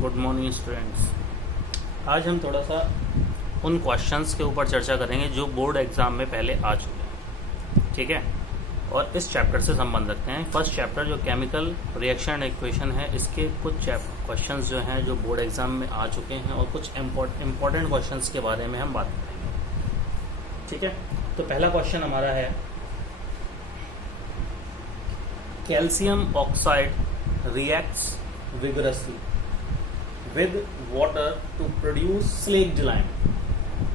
Good morning students. आज हम थोड़ा सा उन क्वेश्चंस के ऊपर चर्चा करेंगे जो बोर्ड एग्जाम में पहले आ चुके हैं, ठीक है। और इस चैप्टर से संबंध रखते हैं। फर्स्ट चैप्टर जो केमिकल रिएक्शन एंड इक्वेशन है, इसके कुछ क्वेश्चंस जो हैं जो बोर्ड एग्जाम में आ चुके हैं और कुछ इम्पोर्टेंट क्वेश्चंस के बारे में हम बात करेंगे, ठीक है। तो पहला क्वेश्चन हमारा है, calcium oxide reacts vigorously with water to produce slaked lime।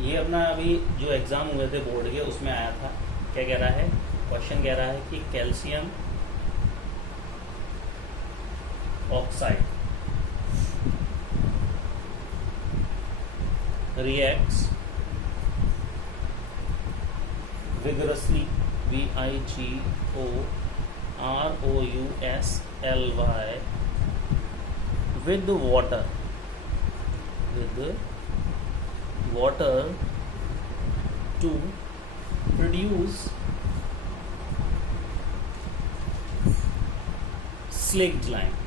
ये अपना अभी जो एग्जाम हुए थे बोर्ड के उसमें आया था। क्या कह रहा है क्वेश्चन? कह रहा है कि calcium oxide reacts vigorously VIGOROUSLY with water to produce slaked lime।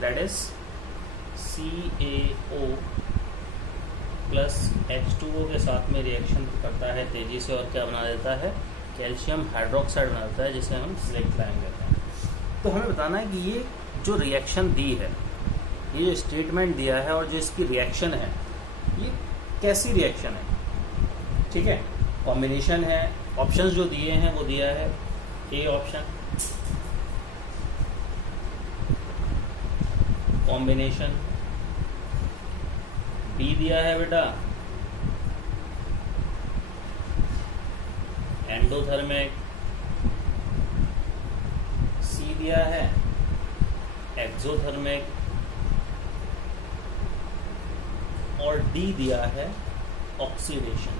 That is CaO plus H2O के साथ में रिएक्शन करता है तेजी से और क्या बना देता है? कैल्शियम हाइड्रोक्साइड बना देता है, जिसे हम स्लेक्ट लाइम कहते हैं। तो हमें बताना है कि ये जो रिएक्शन दी है, ये जो स्टेटमेंट दिया है और जो इसकी रिएक्शन है, ये कैसी रिएक्शन है, ठीक है। कॉम्बिनेशन है। ऑप्शंस जो दिए हैं वो दिया है ए ऑप्शन कॉम्बिनेशन, बी दिया है बेटा एंडोथर्मिक, सी दिया है एक्सोथर्मिक और डी दिया है ऑक्सीडेशन,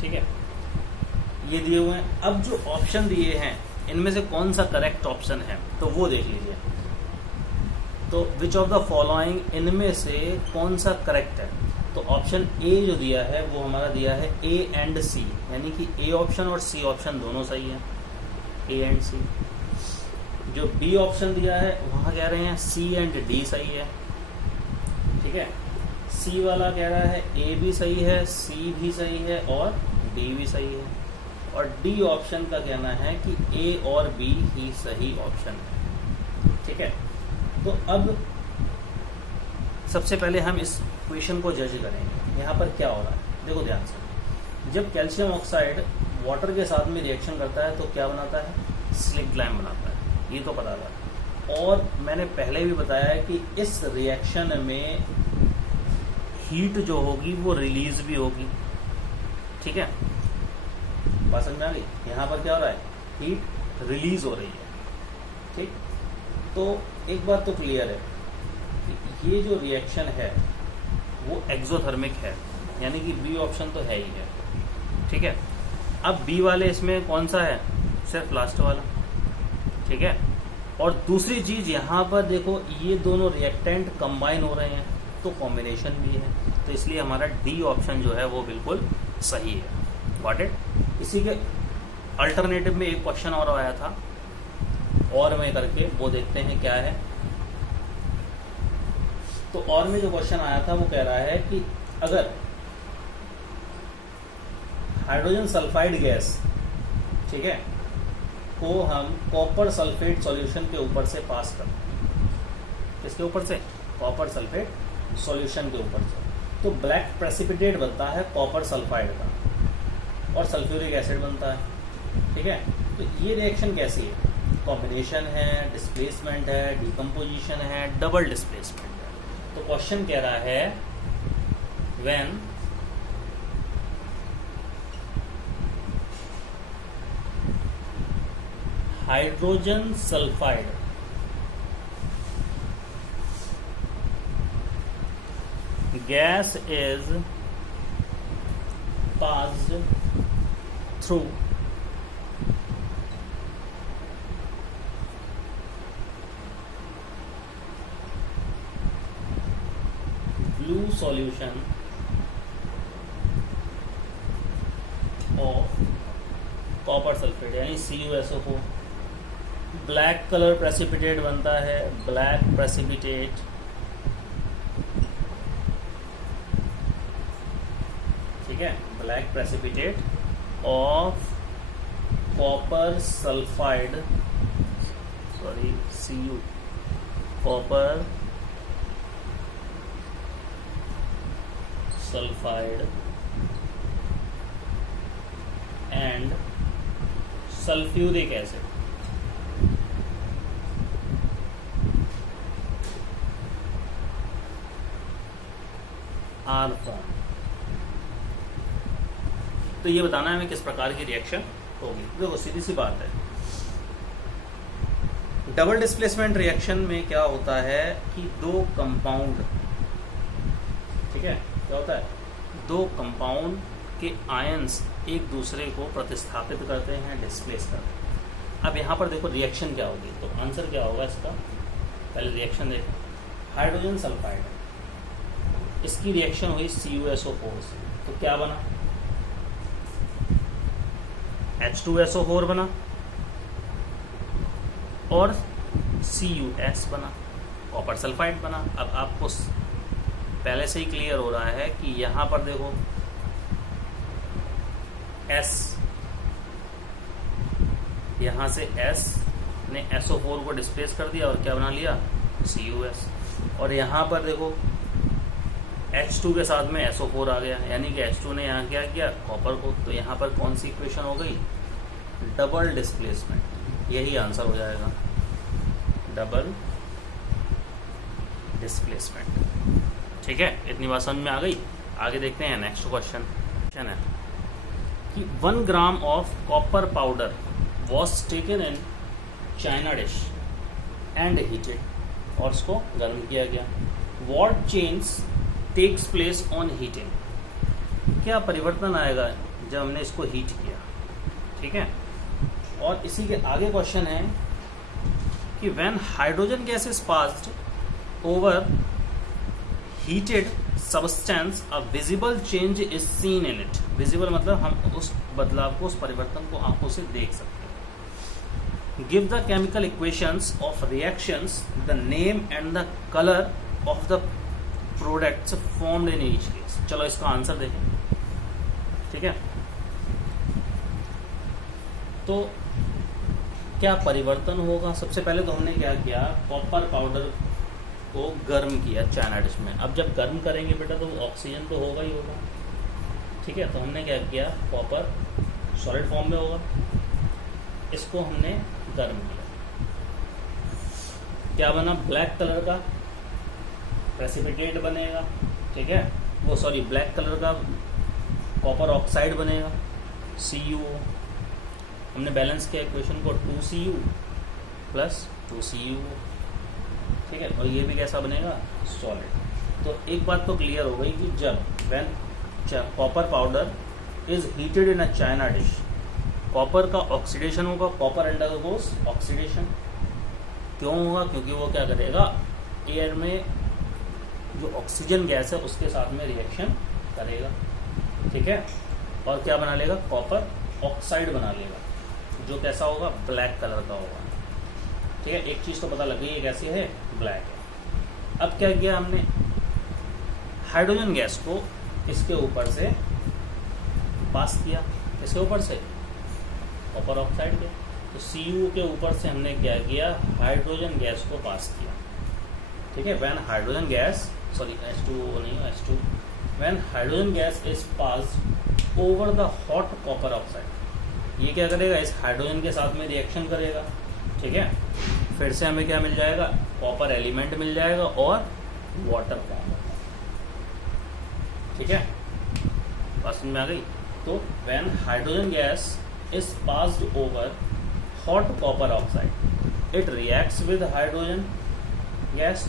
ठीक है। ये दिए हुए हैं। अब जो ऑप्शन दिए हैं इनमें से कौन सा करेक्ट ऑप्शन है तो वो देख लीजिए। तो विच ऑफ द फॉलोइंग, इनमें से कौन सा करेक्ट है? तो ऑप्शन ए जो दिया है वो हमारा दिया है ए एंड सी, यानी कि ए ऑप्शन और सी ऑप्शन दोनों सही है, ए एंड सी। जो बी ऑप्शन दिया है वहां कह रहे हैं सी एंड डी सही है, ठीक है। सी वाला कह रहा है ए भी सही है, सी भी सही है और डी भी सही है। और डी ऑप्शन का कहना है कि ए और बी ही सही ऑप्शन है, ठीक है। तो अब सबसे पहले हम इस इक्वेशन को जज करेंगे। यहाँ पर क्या हो रहा है देखो ध्यान से। जब कैल्शियम ऑक्साइड वाटर के साथ में रिएक्शन करता है तो क्या बनाता है? स्लेक्ड लाइम बनाता है, ये तो पता था। और मैंने पहले भी बताया है कि इस रिएक्शन में हीट जो होगी वो रिलीज भी होगी, ठीक है। बात समझ में आ गई? यहाँ पर क्या हो रहा है? हीट रिलीज हो रही है, ठीक। तो एक बात तो क्लियर है, ये जो रिएक्शन है वो एक्सोथर्मिक है, यानी कि बी ऑप्शन तो है ही है, ठीक है। अब बी वाले इसमें कौन सा है? सिर्फ लास्ट वाला, ठीक है। और दूसरी चीज यहाँ पर देखो, ये दोनों रिएक्टेंट कंबाइन हो रहे हैं तो कॉम्बिनेशन भी है, तो इसलिए हमारा डी ऑप्शन जो है वो बिल्कुल सही है। Got it? इसी के अल्टरनेटिव में एक क्वेश्चन और आया था और में करके, वो देखते हैं क्या है। तो और में जो क्वेश्चन आया था वो कह रहा है कि अगर हाइड्रोजन सल्फाइड गैस, ठीक है, को हम कॉपर सल्फेट सॉल्यूशन के ऊपर से पास कर, किसके ऊपर से? कॉपर सल्फेट सॉल्यूशन के ऊपर से, तो ब्लैक प्रेसिपिटेट बनता है कॉपर सल्फाइड का और सल्फ्यूरिक एसिड बनता है, ठीक है। तो ये रिएक्शन कैसी है? कॉम्बिनेशन है, डिस्प्लेसमेंट है, डिकम्पोजिशन है, डबल डिस्प्लेसमेंट है। तो क्वेश्चन कह रहा है when hydrogen sulphide gas is passed through blue solution of copper sulphate यानी CuSO4। ब्लैक कलर प्रेसिपिटेट बनता है, ब्लैक प्रेसिपिटेट, ठीक है, black precipitate of copper sulphide, sorry Cu, copper sulphide and sulphuric acid. Are form. तो ये बताना है हमें किस प्रकार की रिएक्शन होगी। देखो सीधी सी बात है, डबल डिस्प्लेसमेंट रिएक्शन में क्या होता है कि दो कंपाउंड, ठीक है, क्या होता है, दो कंपाउंड के आयंस एक दूसरे को प्रतिस्थापित करते हैं, डिस्प्लेस करते हैं। अब यहाँ पर देखो रिएक्शन क्या होगी, तो आंसर क्या होगा इसका, पहले रिएक्शन देखो। हाइड्रोजन सल्फाइड, इसकी रिएक्शन हुई CuSO4 से, तो क्या बना, H2SO4 बना और CuS बना, कॉपर सल्फाइड बना। अब आपको पहले से ही क्लियर हो रहा है कि यहां पर देखो S, यहां से S ने SO4 को डिस्प्लेस कर दिया और क्या बना लिया, CuS। और यहां पर देखो H2 के साथ में SO4 आ गया, यानी कि H2 ने यहाँ क्या किया, कॉपर को। तो यहाँ पर कौन सी इक्वेशन हो गई, डबल डिस्प्लेसमेंट। यही आंसर हो जाएगा, डबल डिस्प्लेसमेंट। ठीक है, इतनी बात समझ में आ गई। आगे देखते हैं नेक्स्ट क्वेश्चन है कि 1 gram of copper powder was taken in china dish and heated, और इसको गर्म किया गया। What change takes place on heating, क्या परिवर्तन आएगा जब हमने इसको हीट किया, ठीक है। और इसी के आगे क्वेश्चन है कि when hydrogen gas is passed over heated substance a visible change is seen in it. Visible मतलब हम उस बदलाव को, उस परिवर्तन को आंखों से देख सकते हैं। Give the chemical equations of reactions, the name and the colour of the products formed in each case. चलो इसका आंसर देखें, ठीक है। तो क्या परिवर्तन होगा, सबसे पहले तो हमने क्या किया, कॉपर पाउडर को गर्म किया चाइना डिश में। अब जब गर्म करेंगे बेटा तो ऑक्सीजन तो होगा ही होगा, ठीक है। तो हमने क्या किया, कॉपर सॉलिड फॉर्म में होगा, इसको हमने गर्म किया, क्या बना, ब्लैक कलर का प्रेसिपिटेट बनेगा, ठीक है, वो सॉरी ब्लैक कलर का कॉपर ऑक्साइड बनेगा, CuO। हमने बैलेंस किया इक्वेशन को, 2Cu प्लस 2CuO, ठीक है। और ये भी कैसा बनेगा, सॉलिड। तो एक बात तो क्लियर हो गई कि जब when copper powder is heated in a China dish, copper का ऑक्सीडेशन होगा, कॉपर अंडरगोस ऑक्सीडेशन। क्यों होगा, क्योंकि वो क्या करेगा, एयर में जो ऑक्सीजन गैस है उसके साथ में रिएक्शन करेगा, ठीक है, और क्या बना लेगा, कॉपर ऑक्साइड बना लेगा, जो कैसा होगा, ब्लैक कलर का होगा, ठीक है। एक चीज़ तो पता लग गई है कैसी है, ब्लैक है। अब क्या किया हमने, हाइड्रोजन गैस को इसके ऊपर से पास किया, इसके ऊपर से कॉपर ऑक्साइड के, तो Cu के ऊपर से हमने क्या किया, हाइड्रोजन गैस को पास किया, ठीक है। When hydrogen gas, sorry H2O नहीं, H2, when hydrogen gas is passed over the hot copper oxide, ये क्या करेगा, इस हाइड्रोजन के साथ में रिएक्शन करेगा, ठीक है। फिर से हमें क्या मिल जाएगा, कॉपर एलिमेंट मिल जाएगा और वाटर फॉर्म होगा, ठीक है। बात समझ में आ गई। तो when hydrogen gas is passed over hot copper oxide, it reacts with hydrogen gas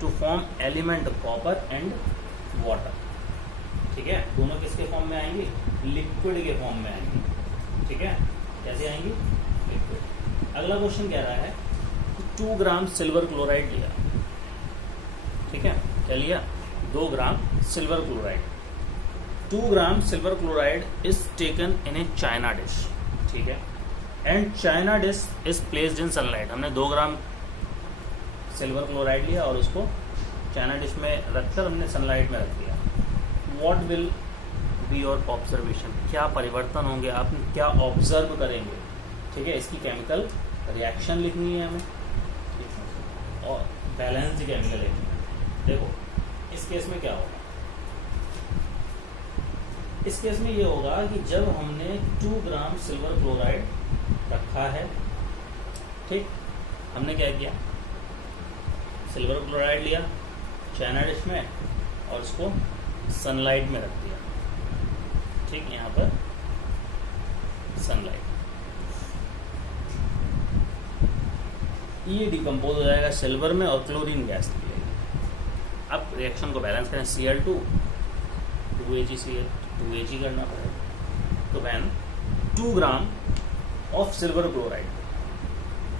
to form element copper and water, ठीक है। दोनों किसके फॉर्म में आएंगे, लिक्विड के फॉर्म में आएंगे, ठीक है। कैसे आएंगी, लिक्विड। अगला क्वेश्चन कह रहा है 2 ग्राम सिल्वर क्लोराइड लिया, ठीक है, क्या लिया, 2 gram silver chloride. 2 gram silver chloride is taken in a china dish, ठीक है। And china dish is placed in sunlight, हमने 2 ग्राम सिल्वर क्लोराइड लिया और उसको चाइना डिश में रखकर हमने सनलाइट में रख दिया। What will be your observation, क्या परिवर्तन होंगे, आप क्या ऑब्जर्व करेंगे, ठीक है। इसकी केमिकल रिएक्शन लिखनी है हमें, ठीक है, और बैलेंस्ड केमिकल लिखनी है। देखो इस केस में क्या होगा, इस केस में ये होगा कि जब हमने 2 ग्राम सिल्वर क्लोराइड रखा है, ठीक, हमने क्या किया, सिल्वर क्लोराइड लिया चाइना डिश में और उसको सनलाइट में रख दिया, ठीक, यहाँ पर सनलाइट, ये डिकम्पोज हो जाएगा सिल्वर में और क्लोरीन गैस निकलेगी। अब रिएक्शन को बैलेंस करें, Cl2 2AgCl 2Ag करना पड़ेगा। तो when 2 gram of silver chloride,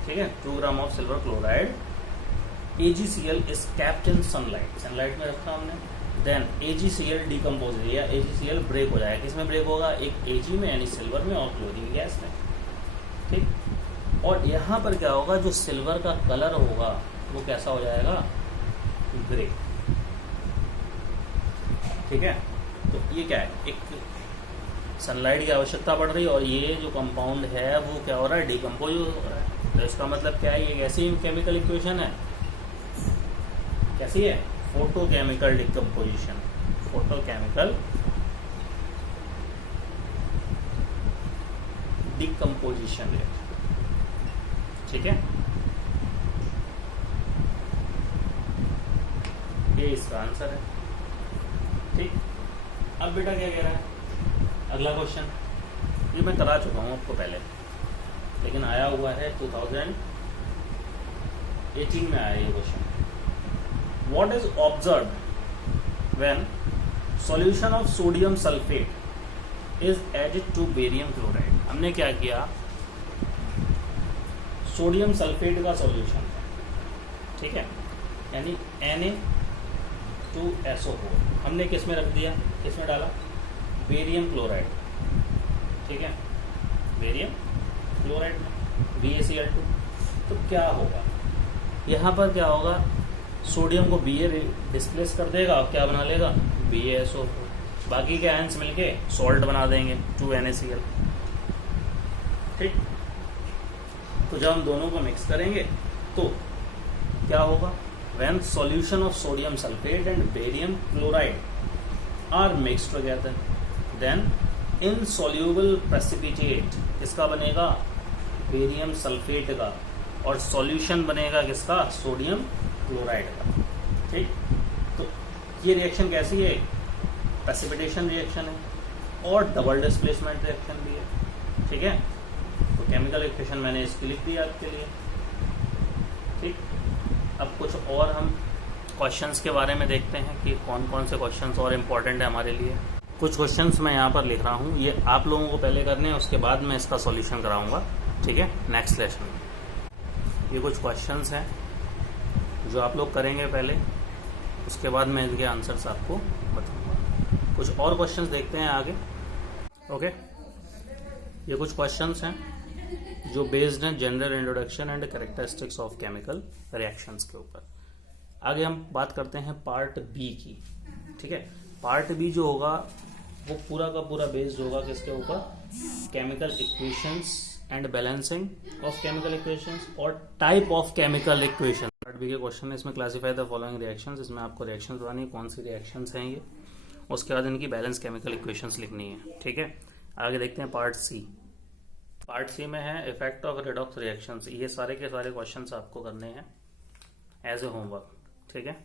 ठीक है, 2 gram of silver chloride AgCl is kept in sunlight, sunlight में रखा हमने, देन AgCl डिकम्पोज या AgCl ब्रेक हो जाएगा। किसमें ब्रेक होगा, एक Ag में यानी सिल्वर में और क्लोरीन गैस में, ठीक। और यहाँ पर क्या होगा, जो सिल्वर का कलर होगा वो कैसा हो जाएगा, ग्रे, ठीक है। तो ये क्या है, एक सनलाइट की आवश्यकता पड़ रही है और ये जो कंपाउंड है वो क्या हो रहा है, डिकम्पोज हो रहा है। तो इसका मतलब क्या है, ये कैसी केमिकल इक्वेशन है, कैसी है, फोटोकेमिकल डिकम्पोजिशन, फोटोकेमिकल डिकम्पोजिशन है, ठीक है। ये इसका आंसर है, ठीक। अब बेटा क्या कह रहा है, अगला क्वेश्चन, ये मैं करा चुका हूं आपको पहले, लेकिन आया हुआ है 2018 में आया ये question. What is observed when solution of sodium sulfate is added to barium chloride? हमने क्या किया, सोडियम सल्फेट का सॉल्यूशन, ठीक है, यानी Na2SO4 हमने किस में रख दिया, किस में डाला, बेरियम क्लोराइड, ठीक है, बेरियम क्लोराइड BaCl2। तो क्या होगा, यहाँ पर क्या होगा, सोडियम को Ba डिस्प्लेस कर देगा और क्या बना लेगा, BaSO4, बाकी के आयंस मिलके सॉल्ट बना देंगे 2NaCl, ठीक। तो जब हम दोनों को मिक्स करेंगे तो क्या होगा, when solution of sodium sulphate and barium chloride are mixed together then insoluble precipitate किसका बनेगा, बेरियम सल्फेट का, और सॉल्यूशन बनेगा किसका, सोडियम क्लोराइड का, ठीक। तो ये रिएक्शन कैसी है, प्रेसिपिटेशन रिएक्शन है और डबल डिस्प्लेसमेंट रिएक्शन भी है, ठीक है। तो केमिकल इक्वेशन मैंने इसकी लिख दी आपके लिए, ठीक। अब कुछ और हम क्वेश्चंस के बारे में देखते हैं कि कौन कौन से क्वेश्चंस और इम्पोर्टेंट है हमारे लिए। कुछ क्वेश्चंस मैं यहाँ पर लिख रहा हूँ, ये आप लोगों को पहले करने हैं, उसके बाद मैं इसका सॉल्यूशन कराऊंगा, ठीक है, नेक्स्ट लेसन में। ये कुछ क्वेश्चंस हैं जो आप लोग करेंगे पहले, उसके बाद मैं इनके आंसर्स आपको बताऊंगा। कुछ और क्वेश्चंस देखते हैं आगे, ओके। ये कुछ क्वेश्चंस हैं जो बेस्ड हैं general introduction and characteristics of chemical reactions के ऊपर। आगे हम बात करते हैं पार्ट बी की, ठीक है। पार्ट बी जो होगा वो पूरा का पूरा बेस्ड होगा किसके ऊपर, chemical equations and balancing of chemical equations और type of chemical equation. Part B के क्वेश्चन है, इसमें क्लासिफाई द फॉलोइंग रिएक्शंस, इसमें आपको रिएक्शंस बतानी है, कौन सी रिएक्शंस हैं ये, उसके बाद इनकी बैलेंस केमिकल इक्वेशंस लिखनी है, ठीक है। आगे देखते हैं पार्ट सी। पार्ट सी में है इफेक्ट ऑफ रेडॉक्स रिएक्शंस, ये सारे के सारे क्वेश्चंस आपको करने हैं एज ए होमवर्क, ठीक है।